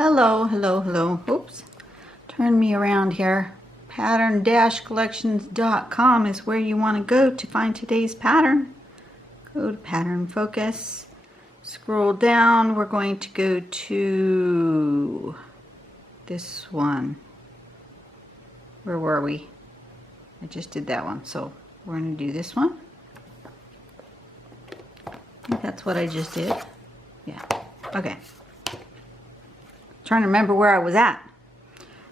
Hello, hello, hello. Oops. Turn me around here. Pattern-collections.com is where you want to go to find today's pattern. Go to Pattern Focus. Scroll down. We're going to go to this one. Where were we? I just did that one. So we're going to do this one. I think that's what I just did. Yeah. Okay. Trying to remember where I was at.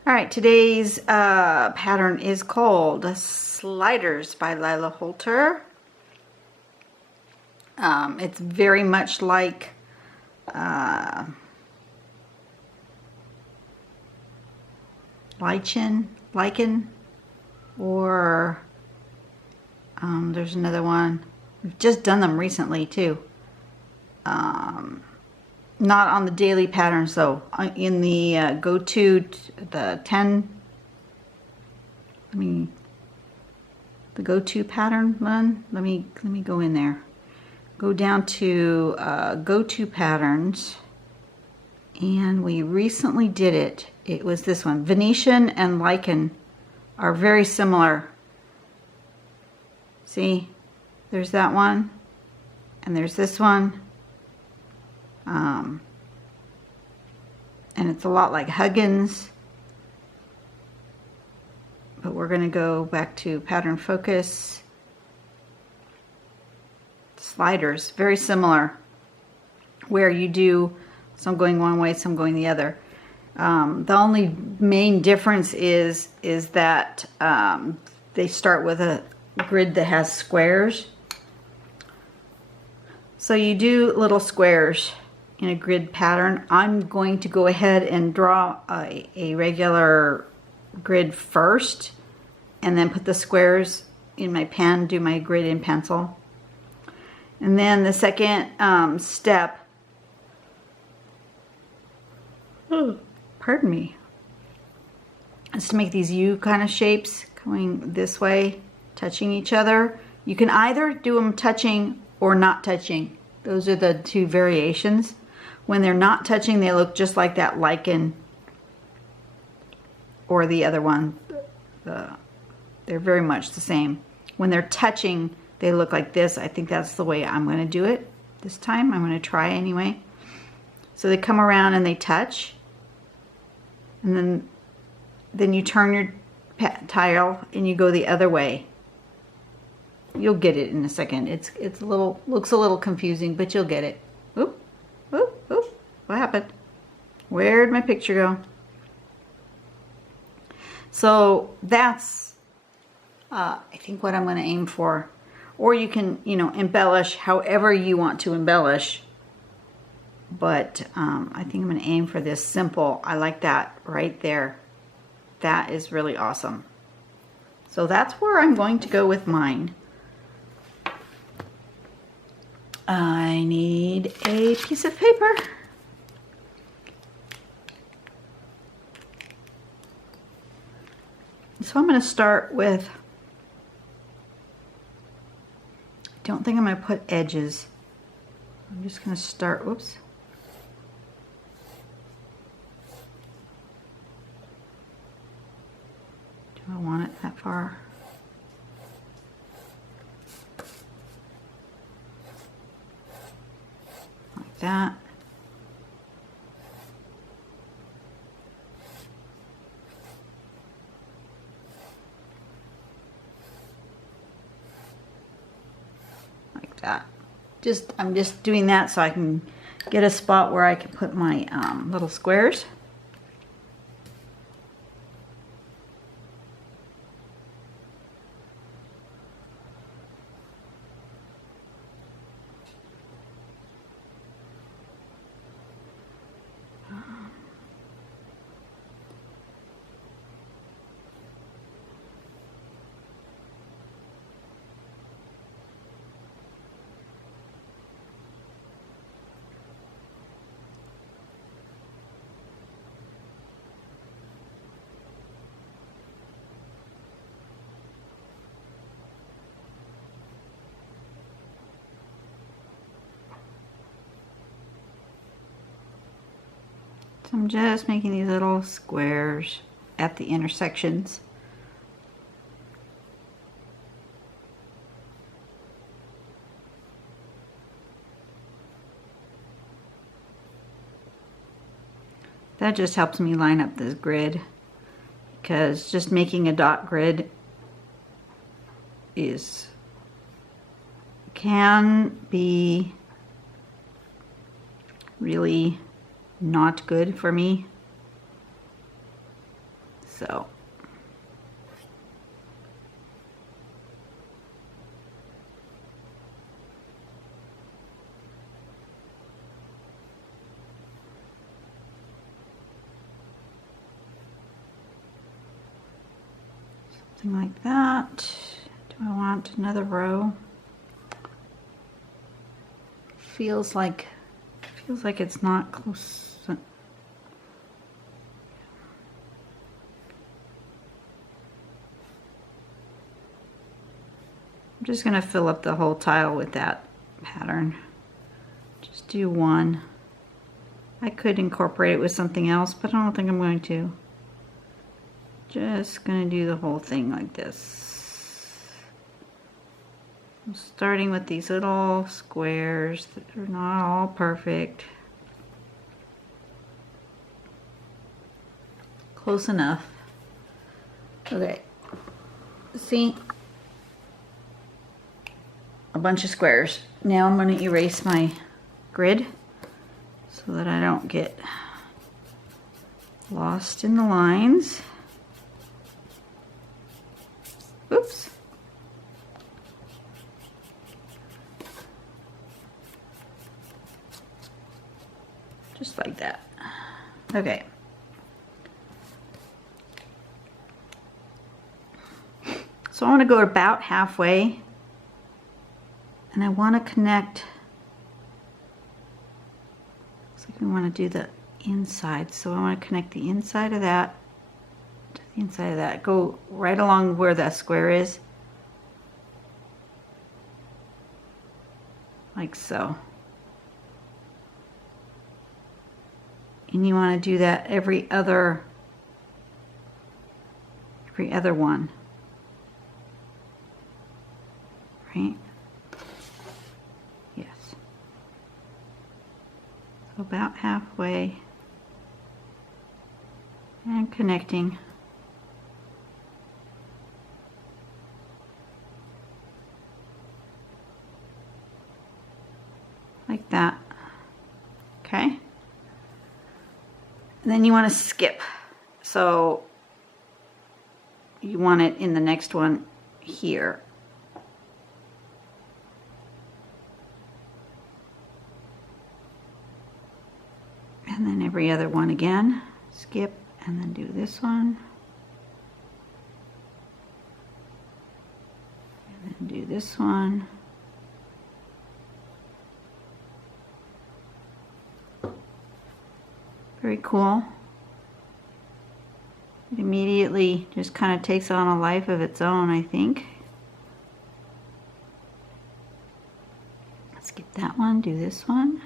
All right, today's pattern is called Sliders by Lila Holter. It's very much like lichen, or there's another one. We've just done them recently too. Not on the daily patterns though. In the go-to, the 10, the go-to pattern one. Let me go in there. Go down to go-to patterns, and we recently did it. It was this one. Venetian and lichen are very similar. See, there's that one, and there's this one. And it's a lot like Huggins, but we're going to go back to Pattern Focus. Sliders, very similar, where you do some going one way, some going the other. The only main difference is that they start with a grid that has squares. So you do little squares in a grid pattern. I'm going to go ahead and draw a regular grid first, and then put the squares in my pen, do my grid in pencil. And then the second step, pardon me, is to make these U kind of shapes going this way, touching each other. You can either do them touching or not touching. Those are the two variations. When they're not touching, they look just like that lichen, or the other one. They're very much the same. When they're touching, they look like this. I think that's the way I'm going to do it this time. I'm going to try anyway. So they come around and they touch, and then you turn your tile and you go the other way. You'll get it in a second. It's a little, looks a little confusing, but you'll get it. Oop, oop, oop. What happened? Where'd my picture go? So that's, I think, what I'm going to aim for. Or you can, embellish however you want to embellish. But I think I'm going to aim for this simple. I like that right there. That is really awesome. So that's where I'm going to go with mine. I need a piece of paper. So I'm going to start with, I don't think I'm going to put edges. I'm just going to start, whoops. Do I want it that far? Like that. Like that. I'm just doing that so I can get a spot where I can put my little squares. So I'm just making these little squares at the intersections. That just helps me line up this grid, because just making a dot grid can be really not good for me. So something like that. Do I want another row? Feels like it's not close. I'm just going to fill up the whole tile with that pattern. Just do one. I could incorporate it with something else, but I don't think I'm going to. Just going to do the whole thing like this. I'm starting with these little squares that are not all perfect. Close enough. Okay. See? A bunch of squares. Now I'm going to erase my grid so that I don't get lost in the lines. Oops. Just like that. Okay. So I want to go about halfway, and I want to connect. Looks like we want to do the inside, so I want to connect the inside of that to the inside of that. Go right along where that square is, like so. And you want to do that every other one, right? Yes. So about halfway and connecting. Like that. Okay. And then you want to skip. So you want it in the next one here. And then every other one again. Skip and then do this one. And then do this one. Very cool. It immediately just kind of takes on a life of its own, I think. Skip that one, do this one.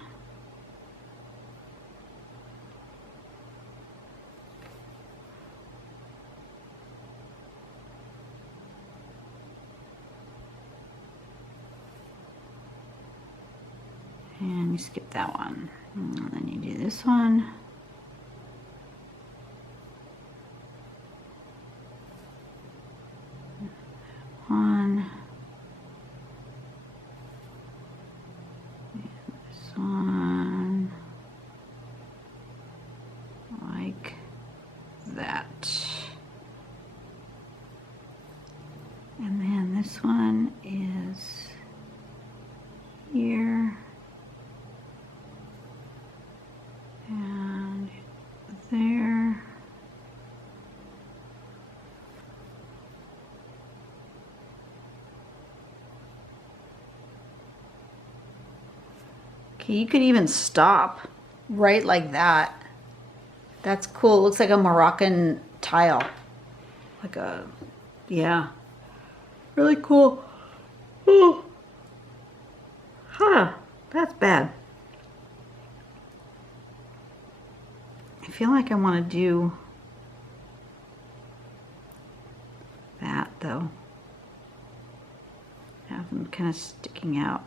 And you skip that one. And then you do this one. One. And this one. Like that. And then this one is here. And there. Okay, you could even stop right like that. That's cool. It looks like a Moroccan tile. Like a, yeah. Really cool. Oh. Huh, that's bad. I feel like I want to do that though. Have them kind of sticking out.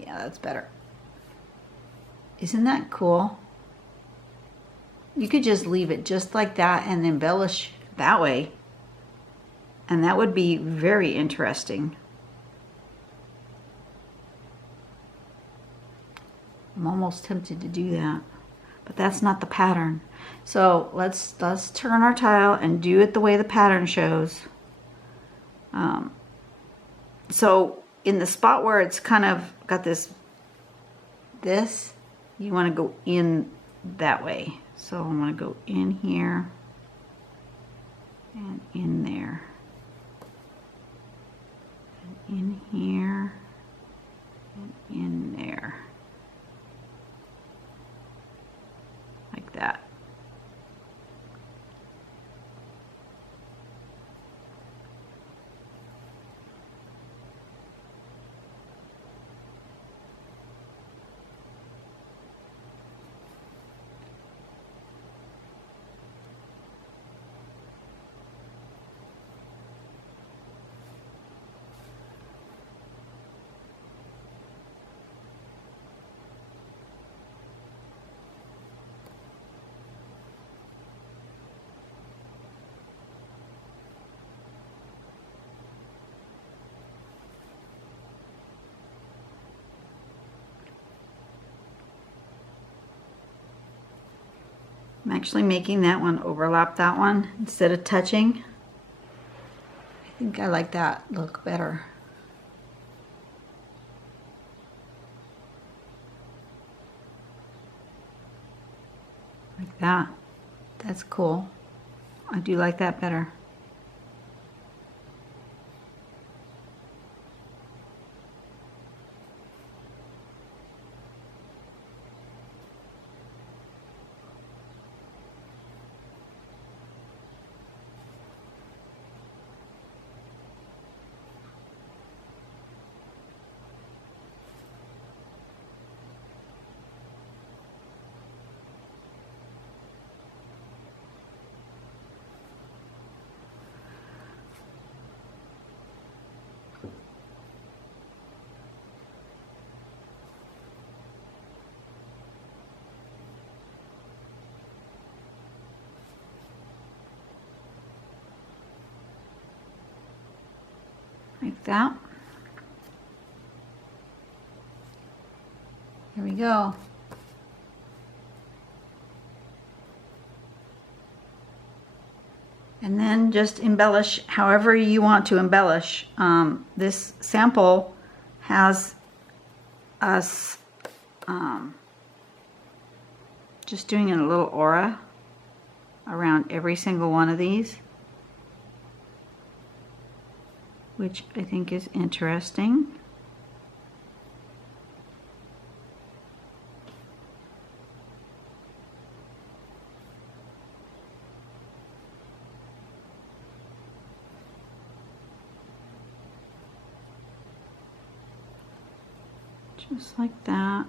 Yeah, that's better. Isn't that cool? You could just leave it just like that and embellish that way. And that would be very interesting. I'm almost tempted to do that, but that's not the pattern. So let's turn our tile and do it the way the pattern shows. So in the spot where it's kind of got this, you want to go in that way. So I'm going to go in here and in there. And in here and in there. Like that. I'm actually making that one overlap that one instead of touching. I think I like that look better. Like that. That's cool. I do like that better. Like that. Here we go. And then just embellish however you want to embellish. This sample has us just doing a little aura around every single one of these, which I think is interesting. Just like that.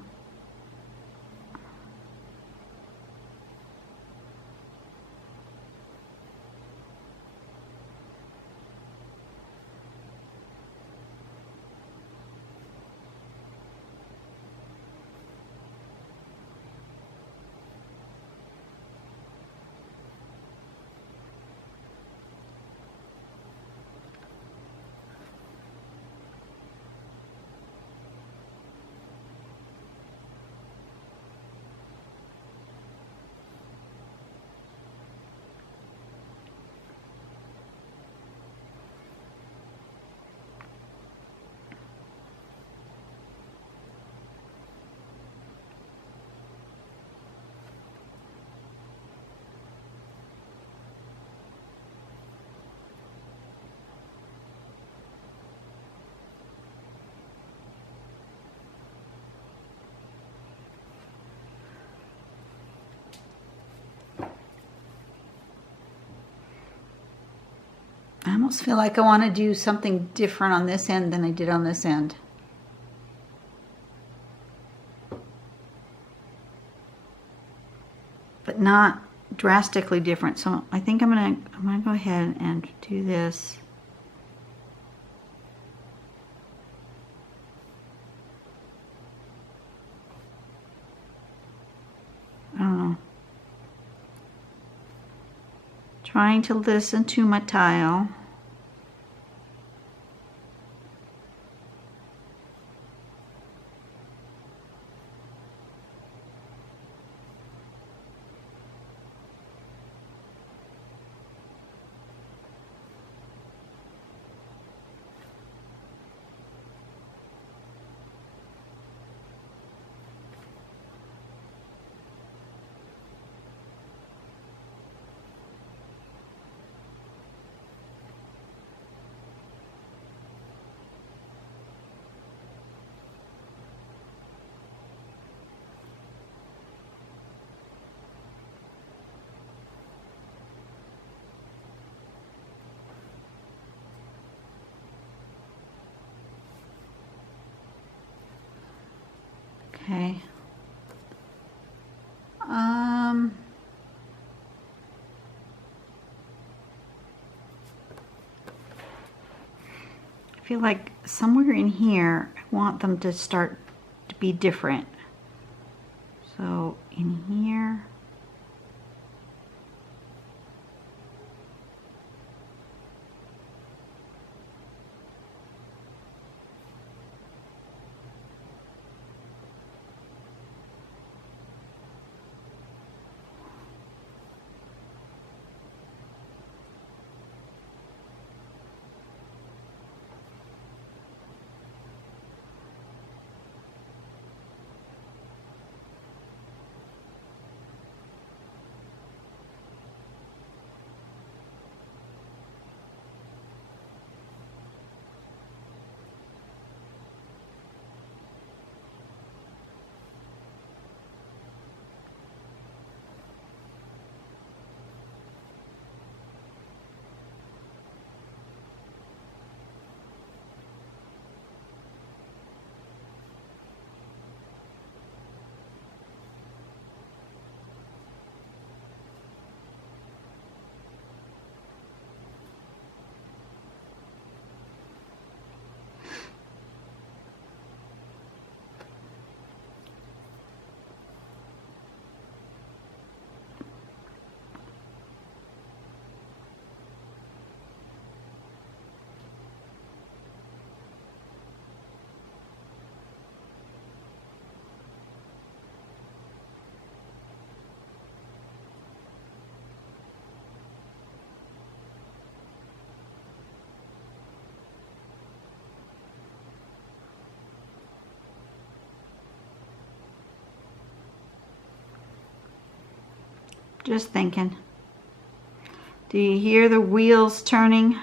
I almost feel like I want to do something different on this end than I did on this end. But not drastically different. So I think I'm gonna go ahead and do this. I don't know. Trying to listen to my tile. Okay. I feel like somewhere in here, I want them to start to be different. So in here, just thinking. Do you hear the wheels turning?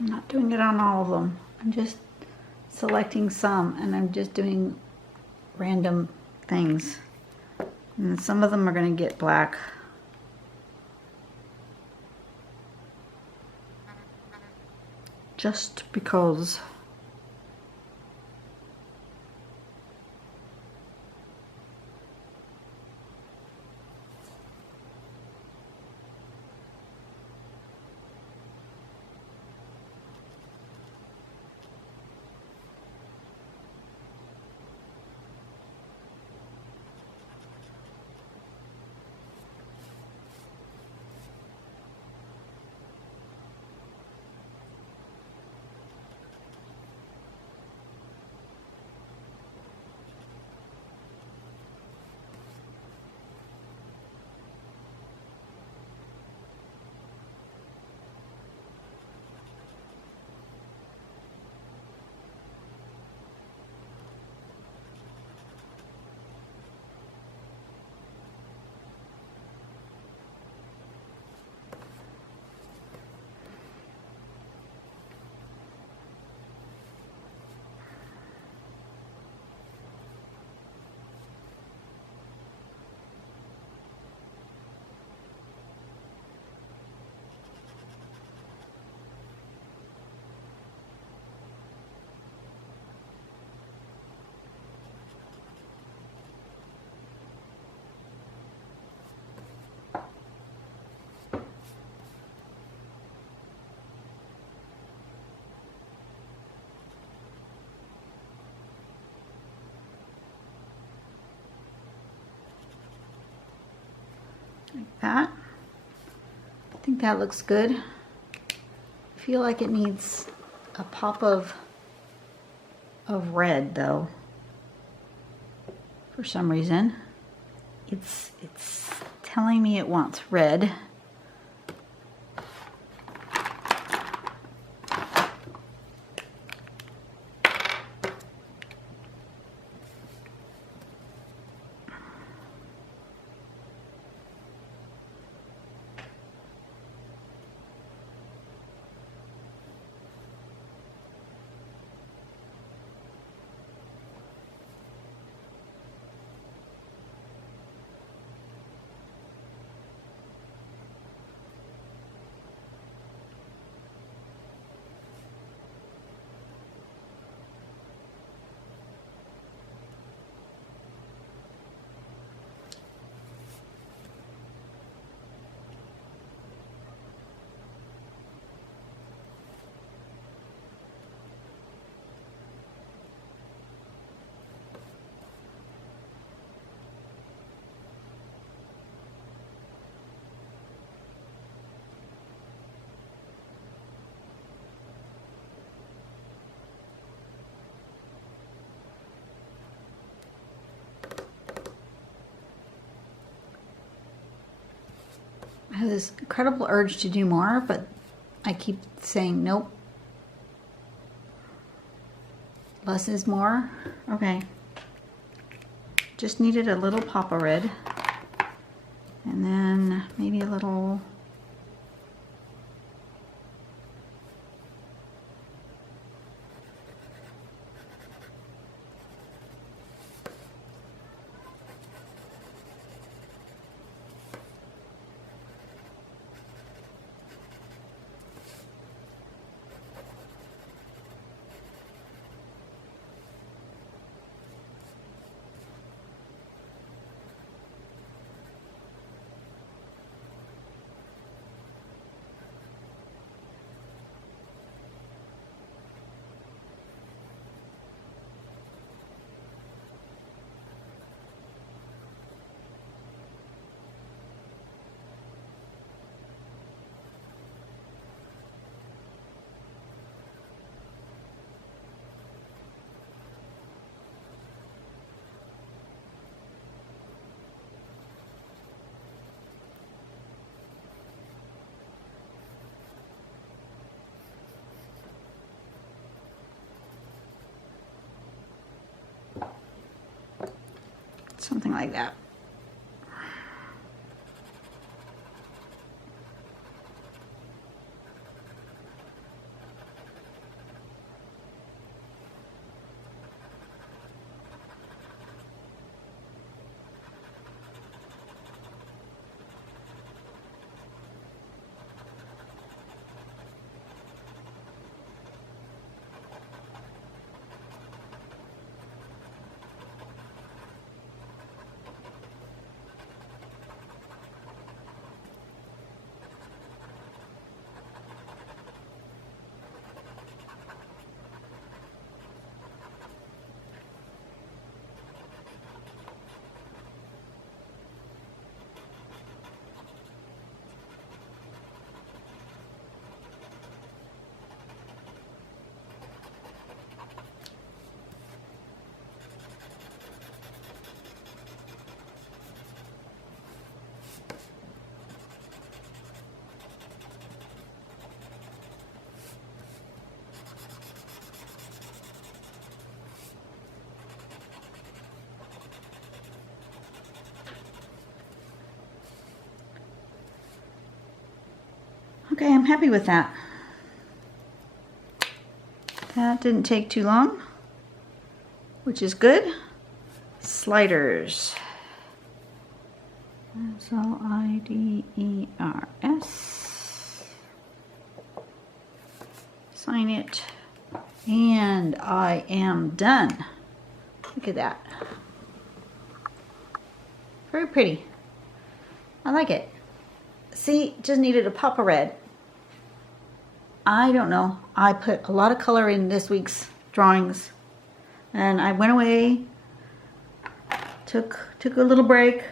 I'm not doing it on all of them. I'm just selecting some, and I'm just doing random things. And some of them are going to get black. Just because. Like that. I think that looks good. I feel like it needs a pop of red though. For some reason. It's telling me it wants red. I have this incredible urge to do more, but I keep saying nope. Less is more. Okay. Just needed a little pop of red. And then maybe a little something like that. Okay, I'm happy with that. That didn't take too long, which is good. Sliders. S-L-I-D-E-R-S. Sign it. And I am done. Look at that. Very pretty. I like it. See, just needed a pop of red. I don't know. I put a lot of color in this week's drawings. And I went away, took a little break,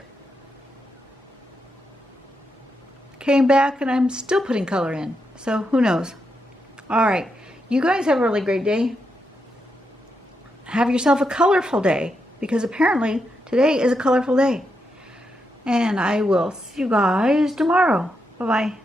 came back, and I'm still putting color in. So who knows? All right. You guys have a really great day. Have yourself a colorful day, because apparently today is a colorful day. And I will see you guys tomorrow. Bye-bye.